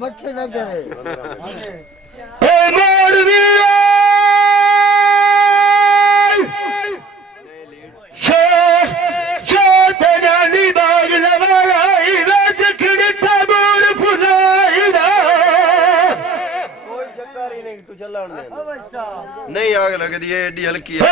मक्खे न करे नहीं आग लगती है एडी हल्की है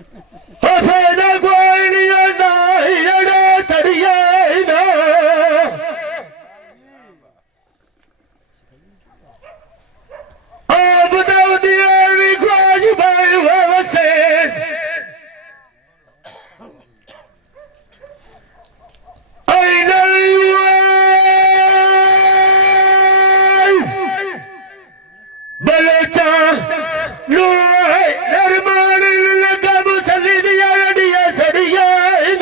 फायदा कोई नहीं ना हिरड़ा तड़िया ना अब दाऊ दिया भी खोज भाई वसे बलोचा नरमान लगा मुसली दिया रडिया सड़िया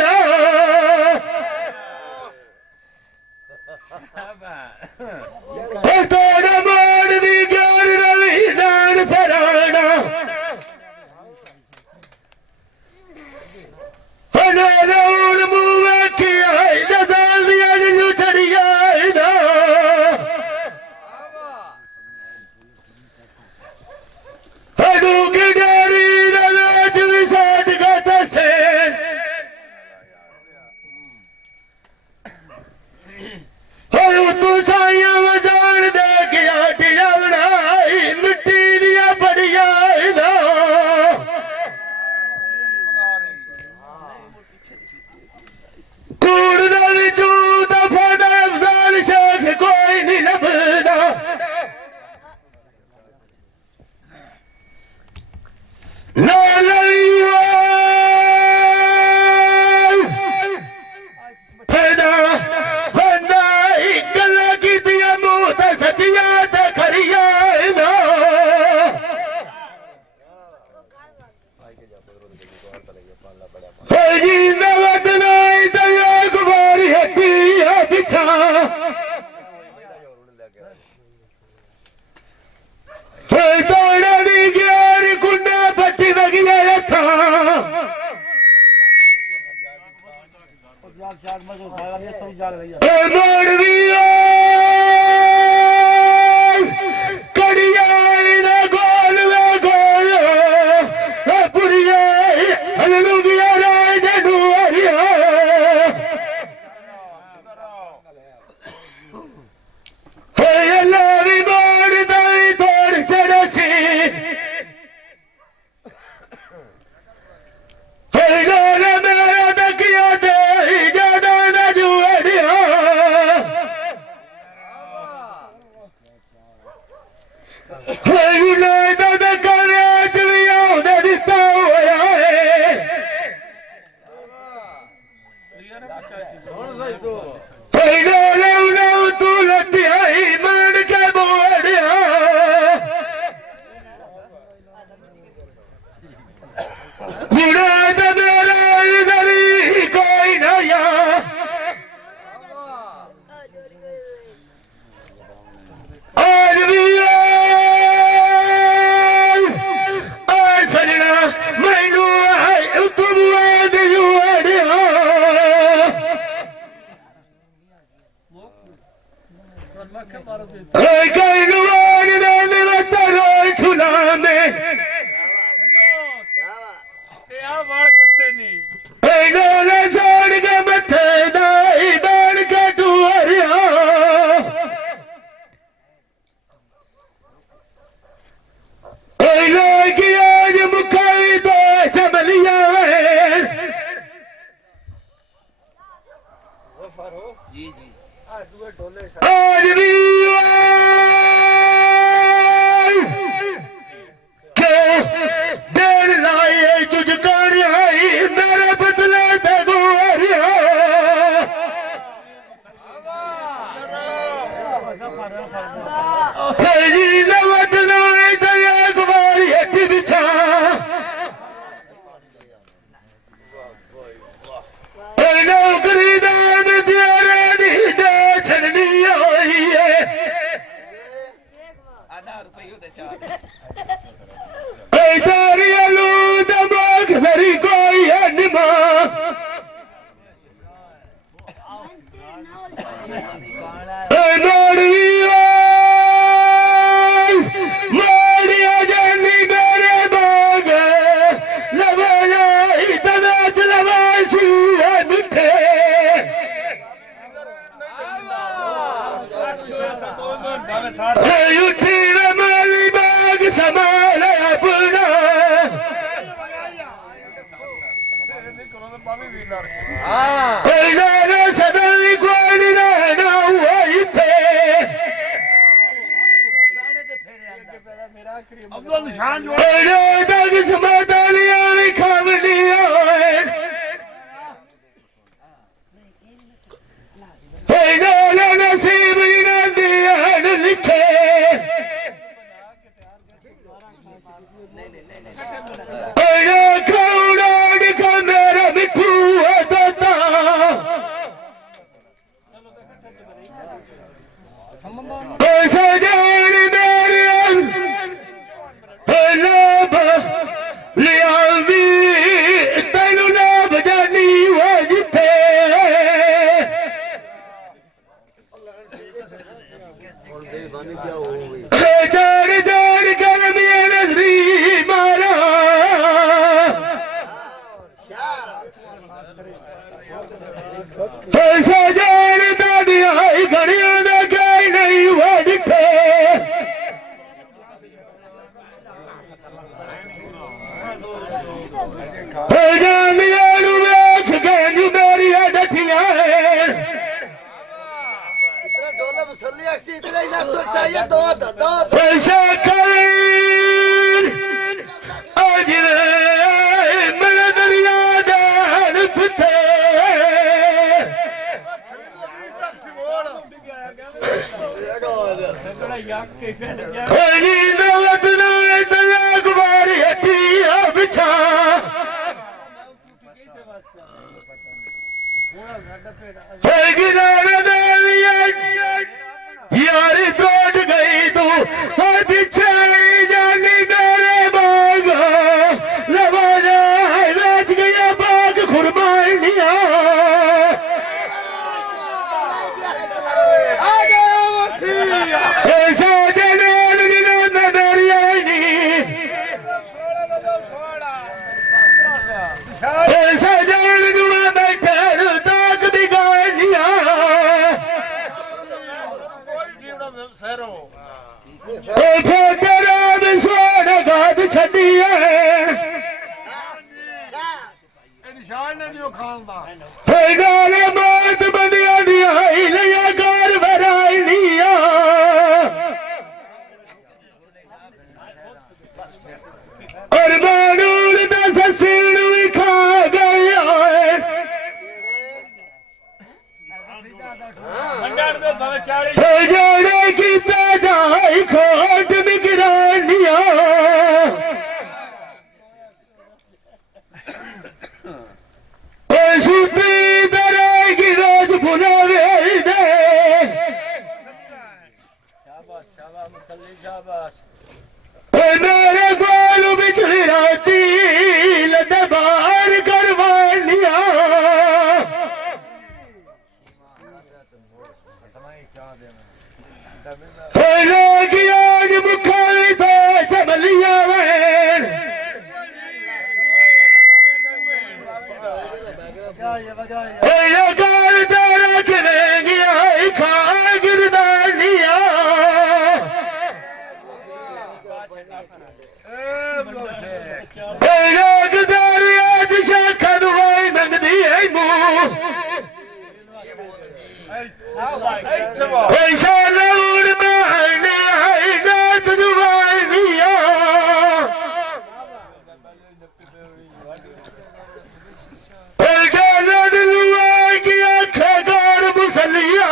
ना तोड़ा मान भी ज्ञान रवि नान फराना हनूर मुँह किया नजाल दिया नु चढ़िया ना हनू की डारी नवाज विसाद का तसे हनू तू साया वजान दे गया टिया बनाई मिट्टी दिया बढ़िया ना कूड़ना विचू दफाना अफजाल शेख कोई नहीं लभदा ना लईवा फैदा हन्ना गल्ला की दिया मुँह ते सचिया ते खरिया ना जी नवत नाई ते एक बारी हटी है पिछा तोड़ा दी ग्यार कुंडा पट्टी बगिया था मोड़ भी कड़िया ना गोल में गोल पुड़िया हलूगिया राय जडुआरिया अल्लाह भी मोड़ दाई तोड़ चढ़सी मेरा दकिया दे जाना न जुआरिया दादा करे चलिया उधर दिता हुआ है तू लतिया मान के बोड़िया बुढ़ा तो मेरा इधर ही कोई नया आज भी सजना मैनू तुम आज जुआड़िया कई नुआन ने मेरा तरोई छुला में गोले सोड़ के मथे दाई बाण के टुअरिया की आज मुखाई तो चमलिया आज भी देर लाई चुचकारी आई मेरे बदले ते गुआरिया नवत नाई ते एक बारी हटी बिछा नौकरी दान तेरे दी दे छड़निया ਇਹਨਾਂ ਸਦਾ ਵੀ ਕੋਈ ਨਹੀਂ ਰਹਿਣਾ ਹੋਇਆ ਇੱਥੇ ਇਹਨਾਂ ਦਾ ਕਿਸਮਤ ਵਾਲੀਆਂ ਵੀ ਖਾਵਣੀਆਂ ਇਹਨਾਂ ਦਾ ਨਸੀਬ ਇਹਨਾਂ ਦੀਆਂ ਲਿਖੇ ਇਹਨਾਂ ਕੌੜਾਂ ਕਾ ਮੇਰਾ ਮਿੱਠੂ ਦਾਦਾ ਸਜਾਣ ਮੇਰੇ ਲੱਭ ਲਿਆਵੀ ਤੈਨੂੰ ਨਾ ਬਜਾਨੀ ਹੋ ਜਿੱਥੇ ਜੜ ਜੜ ਕਰ ਮੇਰੇ ਨਜ਼ਰੀ ਮਾਰਾ ਸਜਾਣ ਦਾਦੀਆਂ ਘੜੀਆਂ ਦਾ ਕੋਈ ਨਹੀਂ ਹੋ ਜਿੱਥੇ ਜਾਮੀਆਂ ਨੂੰ ਵੇਖ ਕੇ ਨੀ ਮੇਰੀਆਂ ਡੱਠੀਆਂ इतना डोला मुसल्ली अक्सी इतना ही ना तो एक्साइए दो पैसा करीन अजरे मेरे दरिया दान पिते नवत नाल दया गुबारी हटी बिछा यारी तोड़ गई तू पीछे जानी मेरे बाग लवाना नाच गया बाग खुरमानिया ऐसा जनाल निना दरिया ऐसा जान दुआ बैठे ताक बिगाड़िया तेरा विश्वास गाद छड़िया मौत बंदिया दिया लिया घर भराई लिया और मानून दस सीण भी खा गया जोड़े किता जाए खोट बिगड़ानिया सूफी दरेगी रोज बुलावे दे मेरे गोल बिछड़ी राती लदे बाहर करवानिया आज मुखाली तो चमलिया वैन गाल तेरा किने गया खा गिरदानिया लोग दरिया च शाखा दुआई मंगदी है मुंह पैसा लौड़ मारने आई नात दुआनिया मुसलिया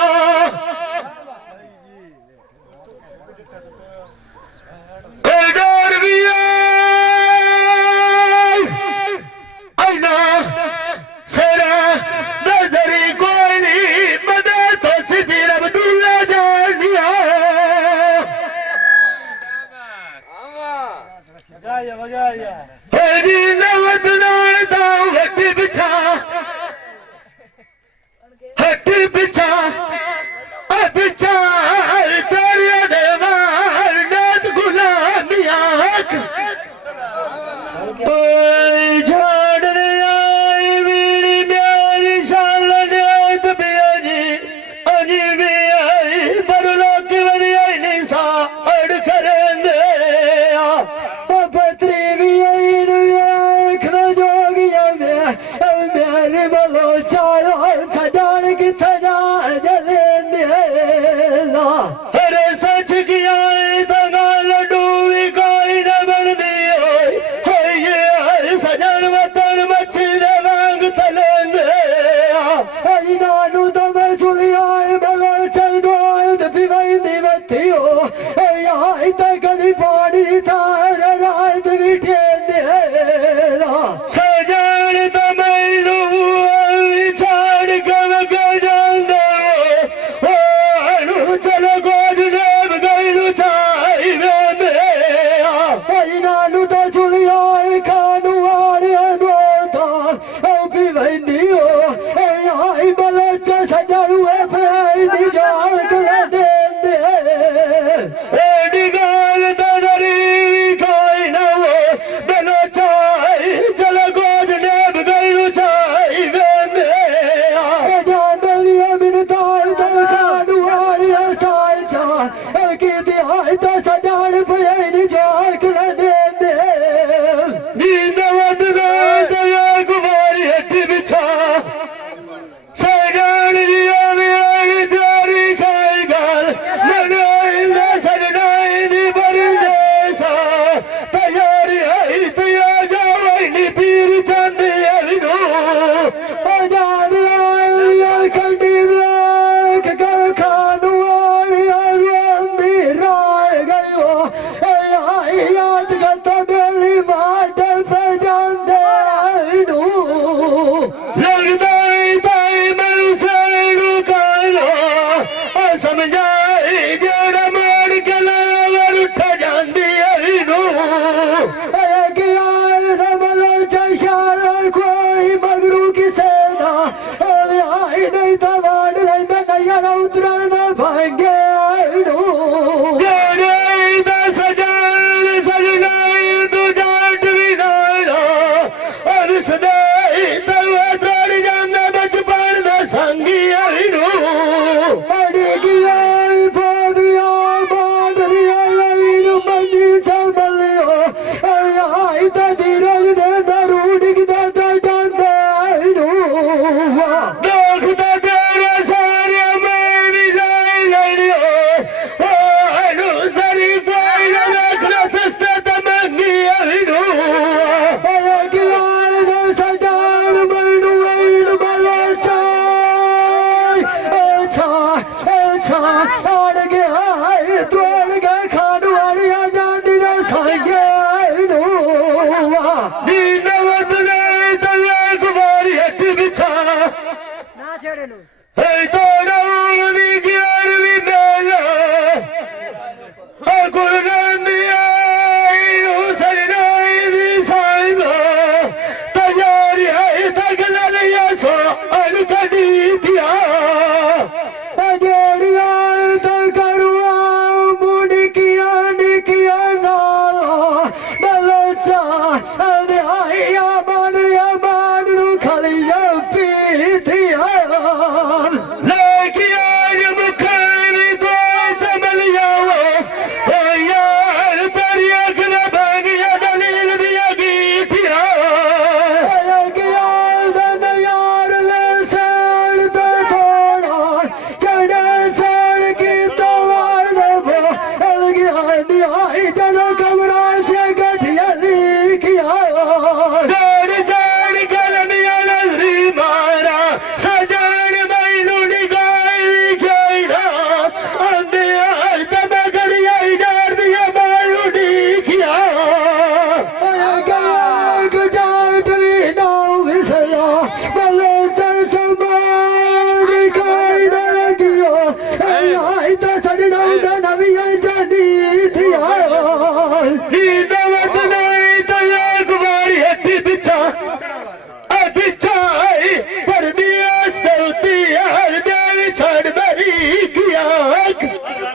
भी आईना सेरा नजरी कोई नहीं मदद तो सीधी रबदुल्ला जानिया नवत नाल दाऊ हट्टी बिछा हट्टी बिछा बिचार तेरे देवार नाथ गुलामिया छोड़ने आई मेरी प्यारी शाल नेत बेजी अजी भी आई पर लोग बड़ी आई नहीं सा अड़ करेंगे पत्री भी आई दुनिया जोगिया में ਬਲੋ ਚਾਇਓ ਸਜਾਣ ਕਿੱਥੇ ਜਾ ਜਲੇ ਨਾ ਹਰੇ ਸੱਚ ਕੀ ਆਏ ਤਾਂ ਲੱਡੂ ਵੀ ਕੋਈ ਨਾ ਬਣਦੀ ਹੋਏ ਸਜਣ ਵਤਨ ਮੱਛੀ ਦੇ ਵਾਂਗ ਤਲੇਂਦੇ ਆਈ ਨਾਨੂ ਤਾਂ ਮੈਂ ਸੁਣਿਆ ਬਲੋ ਚਾਇਓ ਤੇ ਪਿਵਾਈ ਦੀ ਵਤੀਓ ਆਈ ਤਾਂ ਕਦੀ ਪਾਣੀ ਤਾਰ ਰਾਤ ਵੀ ਠੇਂਦੇ ਸਜਣ ਤਾਂ ਮੈਨੂੰ ਛਾੜ ਕੇ ਵਗ ਜਾਂਦਾ ਉਹ ਚਲ ਗੋਦ ਦੇਵ ਗਈ ਨੂੰ ਚਾਈ ਵੇ ਆਈ ਨਾਨੂ ਤਾਂ ਚੁਲਿਆ ਖਾਨੂ ਵਾਲਿਆਂ ਦਾ ਉਹ ਵੀ ਵੰਦੀ ਆਈ ਬਲਚ ਸਜਣੂ ਫੇਰ ਦੀ ਜਾਨ ਲੈ ਦੇਂਦੇ ਏਡੀ ਗੱਲ ਤਾਂ ਡਰੀ ਕੋਈ ਨਾ ਬਲੋ ਚਾਈ ਚਲ ਗੋਦ ਦੇਵ ਗਈ ਨੂੰ ਚਾਈ ਵੇ ਤਾਂ ਸਜਾਣ ਪਏ ਨੀ ਜਾਕ ਲੈਂਦੇ ਜੀਂਦ ਵਦਨਾ ਤੇ ਗੁਵਾਰੀ ਹੱਟੀ ਵਿਛਾ ਸਜਾਣ ਦੀ ਆਵੀ ਤੇਰੀ ਖਾਈ ਗਲ ਮਨਾਈ ਨਾ ਸਜਣਾਈ ਦੀ ਬਰਦੇਸਾ ਤਿਆਰੀ ਆਈ ਤੇ ਆ ਜਾਵਈ ਨੀ ਪੀਰ ਚੰਦੇ ਅਲੀ ਨੂੰ ਆਜ਼ਾਦ ਆਈ ਕੰਡੀ ਵੇਖ ਕੇ ਖਾਨੂ याद करता मेरी बात पे जाने लगता ही मैं उसे रुकालो समझाई जेड़ा मार के लवर उठ जाती कोई मगरू की सेना आई नहीं तो वाड़ लेंदा नैया उतरा न भागे Hey,